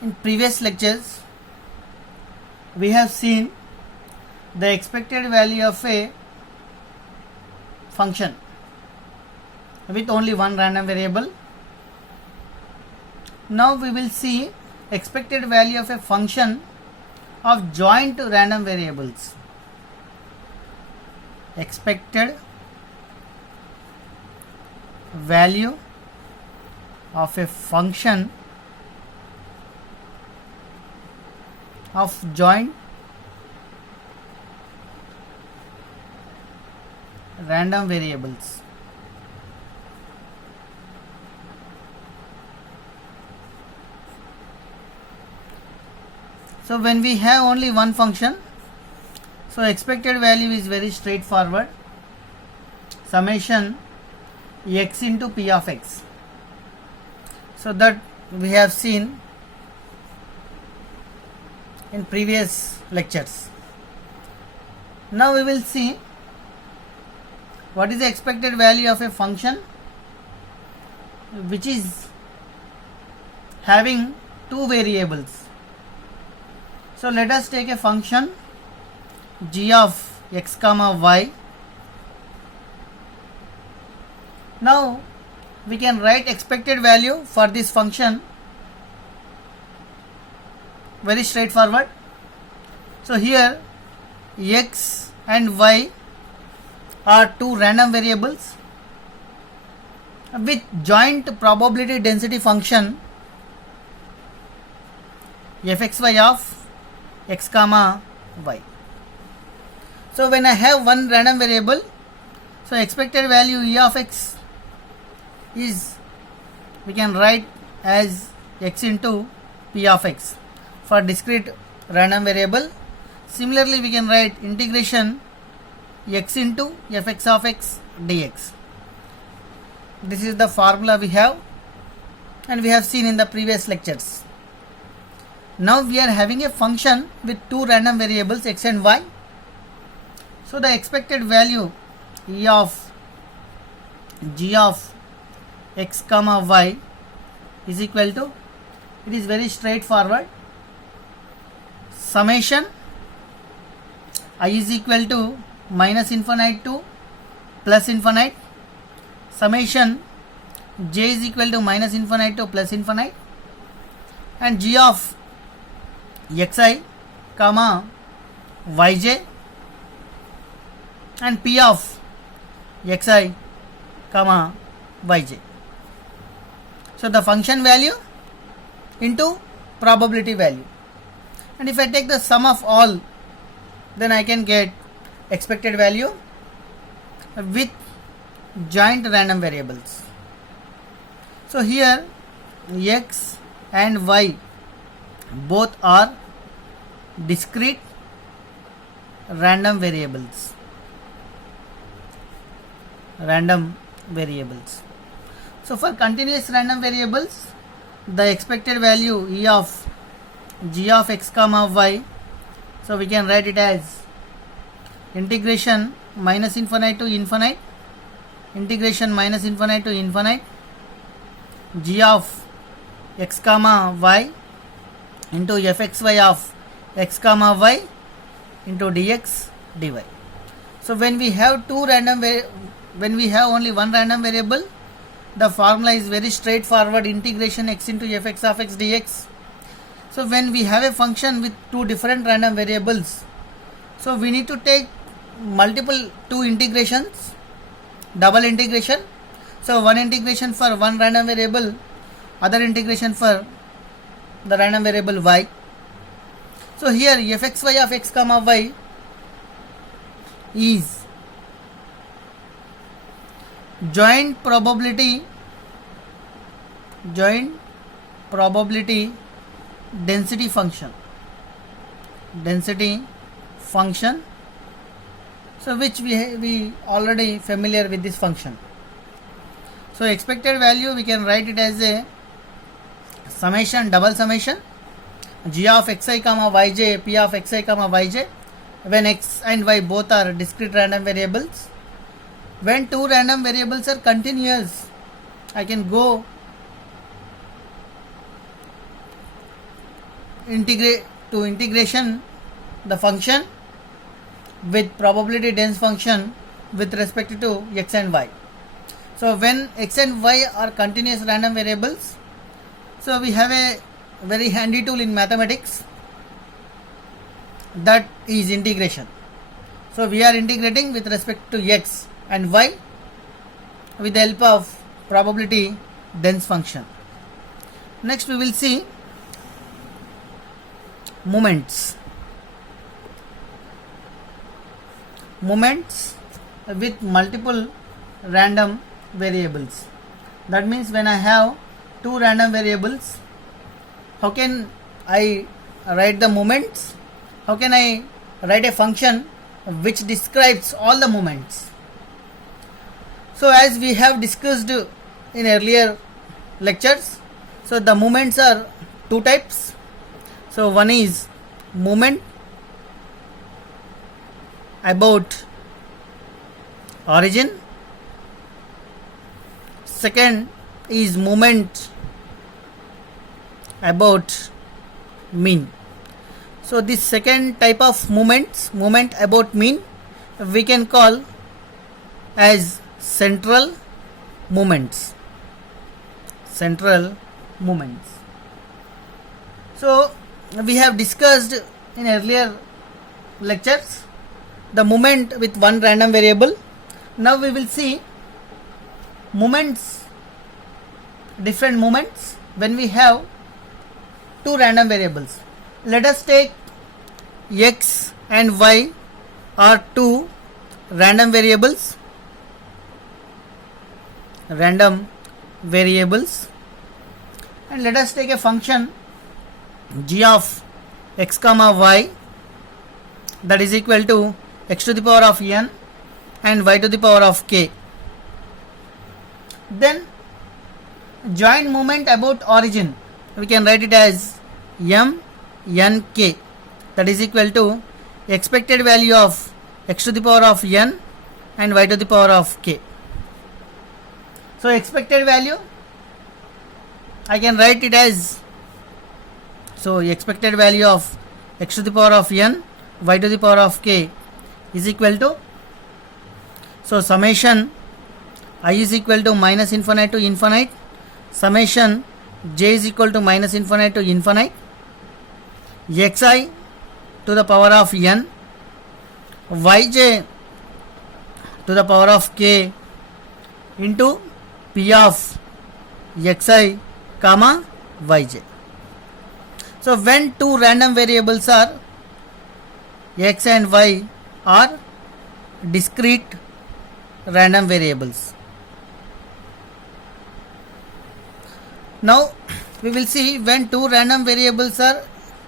In previous lectures, we have seen the expected value of a function with only one random variable. Now we will see expected value of a function of joint random variables. Expected value of a function of joint random variables. So when we have only one function, so expected value is very straightforward, summation x into p of x. So that we have seen in previous lectures. Now we will see what is the expected value of a function which is having two variables. So let us take a function g of x comma y. Now we can write expected value for this function very straightforward. So here x and y are two random variables with joint probability density function fxy of x comma y. So when I have one random variable, so expected value e of x is, we can write as x into p of x for discrete random variable. Similarly, we can write integration x into fx of x dx. This is the formula we have and we have seen in the previous lectures. Now we are having a function with two random variables x and y. So the expected value e of g of x comma y is equal to, it is very straightforward, summation I is equal to minus infinite to plus infinite, summation j is equal to minus infinite to plus infinite, and g of xi comma yj and p of xi comma yj. So the function value into probability value, and if I take the sum of all, then I can get expected value with joint random variables. So here x and y both are discrete random variables. So for continuous random variables, the expected value e of g of x comma y, so we can write it as integration minus infinite to infinite, integration minus infinite to infinite, g of x comma y into fxy of x comma y into dx dy. So when we have only one random variable, the formula is very straightforward, integration x into fx of x dx. So when we have a function with two different random variables, so we need to take two integrations, double integration. So one integration for one random variable, other integration for the random variable y. So here fxy of x comma y is joint probability density function, so which we already familiar with this function. So expected value, we can write it as a summation, double summation g of xi comma yj, p of xi comma yj, when x and y both are discrete random variables. When two random variables are continuous, I can go integration the function with probability dense function with respect to x and y. So when x and y are continuous random variables, so we have a very handy tool in mathematics, that is integration. So we are integrating with respect to x and y with the help of probability dense function. Next we will see moments. Moments with multiple random variables. That means when I have two random variables, how can I write the moments? How can I write a function which describes all the moments? So as we have discussed in earlier lectures, so the moments are two types. So one is moment about origin, second is moment about mean. So this second type of moment about mean, we can call as central moments. Central moments. So we have discussed in earlier lectures the moment with one random variable. Now we will see moments, different moments when we have two random variables. Let us take x and y are two random variables. And let us take a function g of x comma y, that is equal to x to the power of n and y to the power of k. Then joint moment about origin, we can write it as m n k, that is equal to expected value of x to the power of n and y to the power of k. So expected value I can write it as, so expected value of x to the power of n, y to the power of k is equal to, so summation I is equal to minus infinite to infinite, summation j is equal to minus infinite to infinite, xi to the power of n, yj to the power of k into p of xi comma yj. So when two random variables are x and y are discrete random variables. Now we will see when two random variables are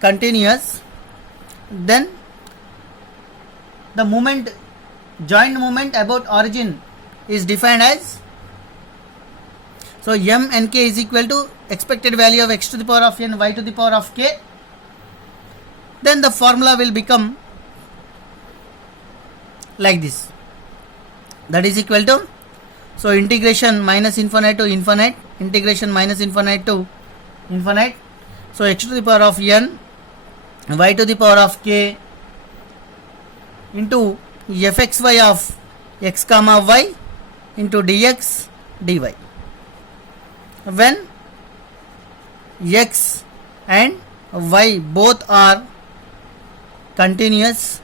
continuous, then the moment, joint moment about origin is defined as, so m n k is equal to expected value of x to the power of n, y to the power of k. Then the formula will become like this, that is equal to, so integration minus infinite to infinite, integration minus infinite to infinite, so x to the power of n, y to the power of k into fxy of x comma y into dx dy. When x and y both are continuous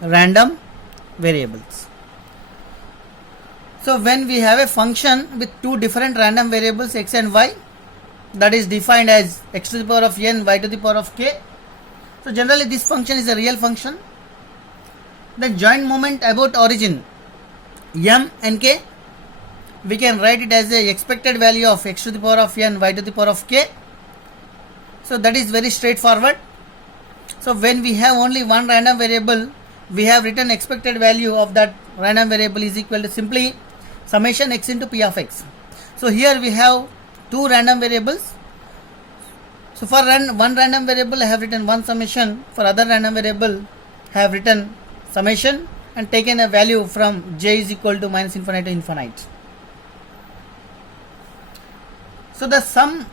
random variables. So when we have a function with two different random variables x and y, that is defined as x to the power of n, y to the power of k. So generally this function is a real function. The joint moment about origin m and k, we can write it as a expected value of x to the power of n, y to the power of k. So that is very straightforward. So when we have only one random variable, we have written expected value of that random variable is equal to simply summation x into p of x. So here we have two random variables. So for one random variable I have written one summation, for other random variable I have written summation and taken a value from j is equal to minus infinite to infinite. So the sum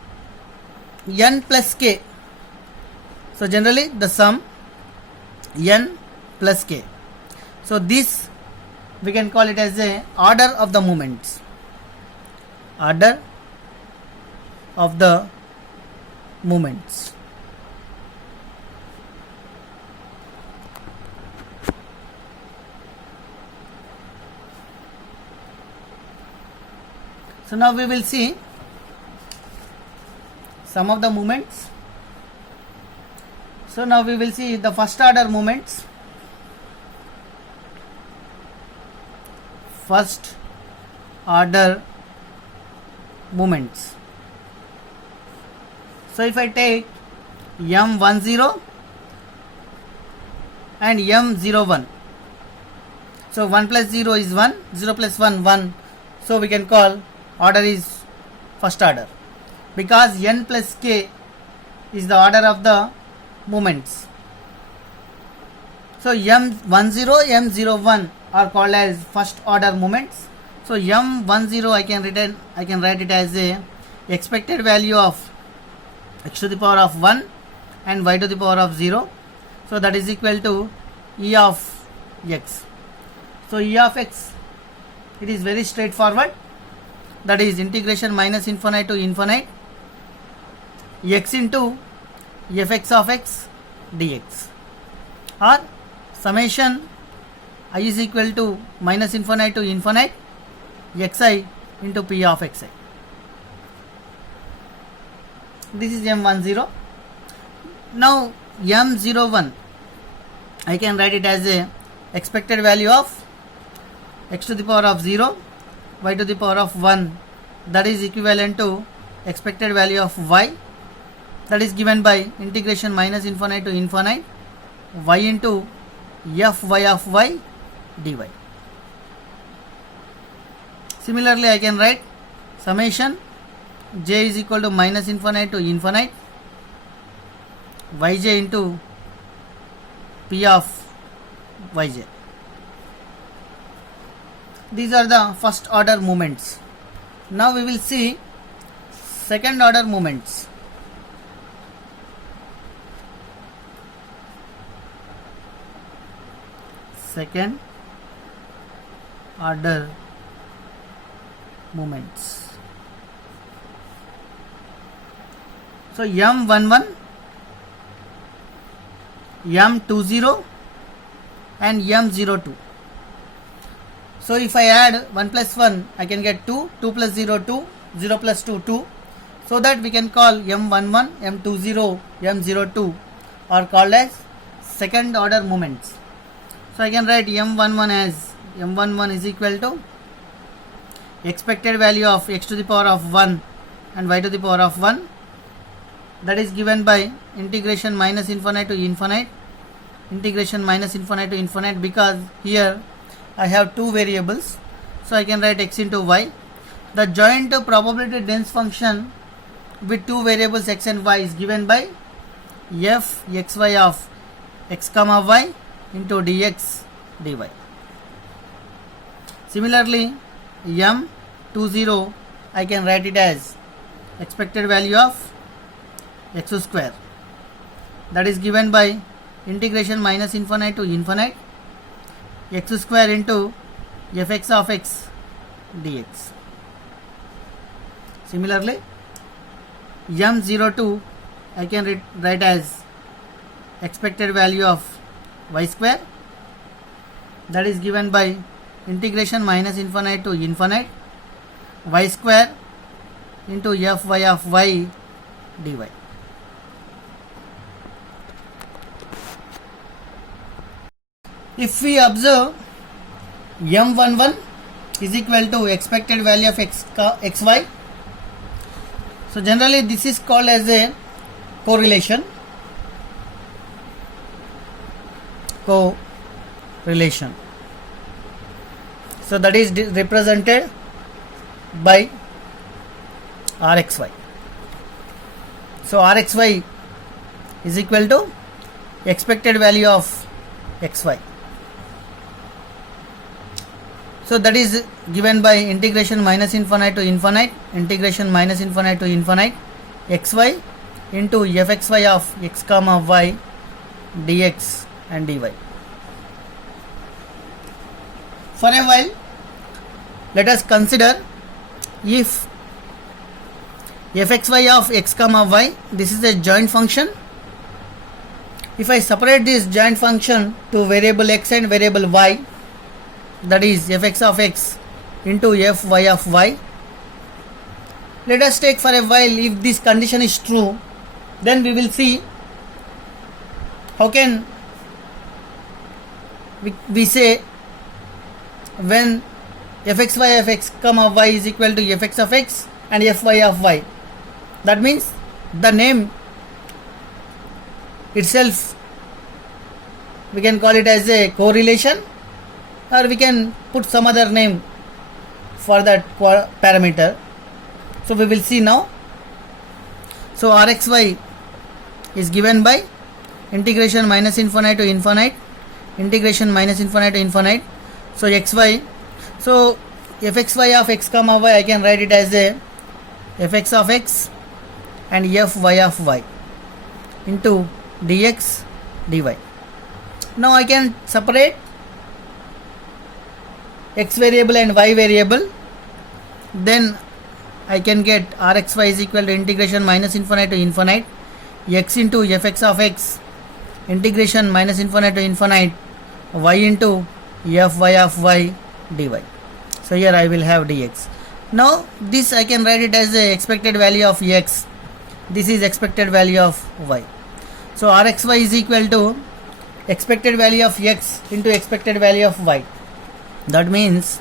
n plus k. So generally the sum n plus k. So this we can call it as a order of the moments. Order of the moments. So now we will see some of the moments. So now we will see the first order moments. First order moments. So if I take m10 and m01, so 1 plus 0 is 1, 0 plus 1 1, so we can call order is first order, because n plus k is the order of the moments. So m10, m01 are called as first order moments. So m10 I can write it as a expected value of x to the power of 1 and y to the power of 0. So that is equal to e of x. So e of x, it is very straightforward. That is integration minus infinite to infinite x into fx of x dx, or summation I is equal to minus infinite to infinite xi into p of xi. This is m10. Now m01 I can write it as a expected value of x to the power of 0, y to the power of 1, that is equivalent to expected value of y, that is given by integration minus infinite to infinite y into fy of y dy. Similarly I can write summation j is equal to minus infinite to infinite yj into p of yj. These are the first order moments. Now we will see second order moments. Second order moments. So m11, m20 and m02. So if I add 1 plus 1, I can get 2, 2 plus 0, 2, 0 plus 2, 2. So that we can call m11, m20, m02 are called as second order moments. So I can write m11 as m11 is equal to expected value of x to the power of 1 and y to the power of 1, that is given by integration minus infinite to infinite, integration minus infinite to infinite, because here I have two variables, so I can write x into y. The joint probability dense function with two variables x and y is given by f xy of x comma y into dx dy. Similarly m20 I can write it as expected value of x square, that is given by integration minus infinite to infinite x square into fx of x dx. Similarly m02 I can write as expected value of y square, that is given by integration minus infinite to infinite y square into fy of y dy. If we observe m11 is equal to expected value of xy, so generally this is called as a correlation. So that is represented by rxy. So rxy is equal to expected value of xy. So that is given by integration minus infinite to infinite, integration minus infinite to infinite xy into fxy of x comma y dx and dy. For a while, let us consider if fxy of x comma y, this is a joint function. If I separate this joint function to variable x and variable y, that is fx of x into fy of y, let us take for a while if this condition is true, then we will see how can we say when fxy of x comma y is equal to fx of x and fy of y. That means the name itself, we can call it as a correlation, or we can put some other name for that parameter. So we will see now. So rxy is given by integration minus infinite to infinite, integration minus infinite to infinite. So xy, so fxy of x comma y, I can write it as a fx of x and fy of y into dx dy. Now I can separate x variable and y variable, then I can get rxy is equal to integration minus infinite to infinite x into fx of x, integration minus infinite to infinite y into fy of y dy. So here I will have dx. Now this I can write it as a expected value of x, this is expected value of y. So rxy is equal to expected value of x into expected value of y. That means,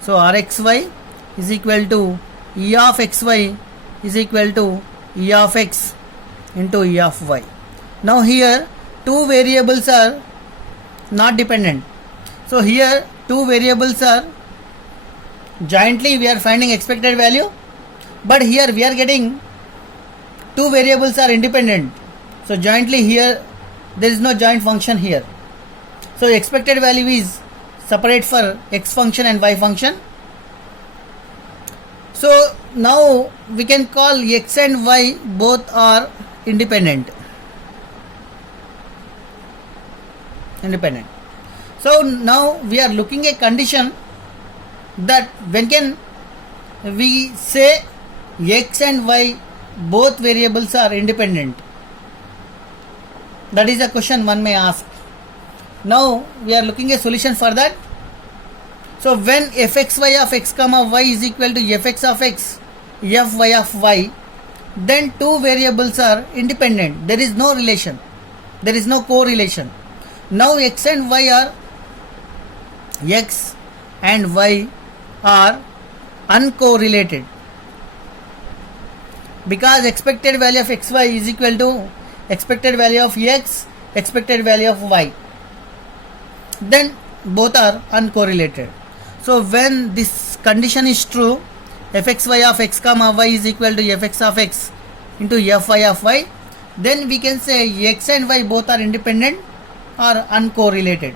so rxy is equal to e of xy is equal to e of x into e of y. Now here two variables are not dependent. So here two variables are jointly we are finding expected value, but here we are getting two variables are independent. So jointly here there is no joint function here. So expected value is separate for x function and y function. So now we can call x and y both are independent. So now we are looking a condition that when can we say x and y both variables are independent. That is a question one may ask. Now we are looking a solution for that. So when fxy of x comma y is equal to fx of x, fy of y, then two variables are independent. There is no relation. There is no correlation. Now x and y are uncorrelated because expected value of xy is equal to expected value of x, expected value of y. Then both are uncorrelated. So when this condition is true, fxy of x comma y is equal to fx of x into fy of y, then we can say x and y both are independent or uncorrelated.